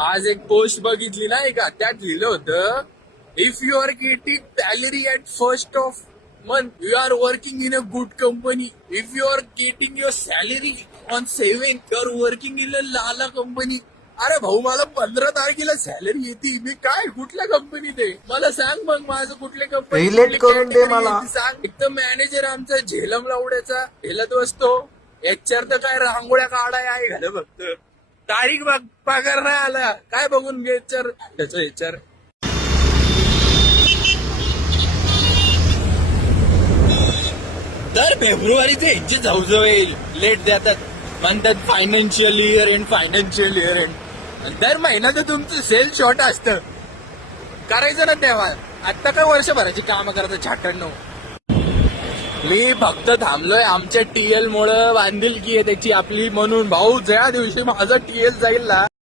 आज एक पोस्ट बघितली नाही का, त्यात लिहिलं होतं, if you are getting salary at first of month you are working in a good company. If you are getting your salary on saving you are working in a lala company. अरे भाऊ, मला 15 तारखेला सॅलरी येते, मी काय कुठल्या कंपनीत आहे मला सांग. मग माझं कुठल्या कंपनी Relate करून दे मला. सांग. एक तर मॅनेजर आमचा झेलम लावड्याचा झेलत बसतो. HR तर काय रांगोळ्या काढाय आहे घाल फक्त. तारीख बघ, पगार नाही आला, काय बघून घे HR त्याचं HR. दर फेब्रुवारीचे ह्यांचे जाऊ येईल, लेट देतात, म्हणतात financial year end financial year end. दर महिन्याचं तुमचं सेल शॉर्ट असतं, करायचं ना तेव्हा. आता काय वर्षभराची कामं करतात छाटण. मी फक्त थांबलोय आमच्या TL मुळे, बांधिलकी आहे त्याची आपली म्हणून. भाऊ, ज्या दिवशी माझा TL जाईल ना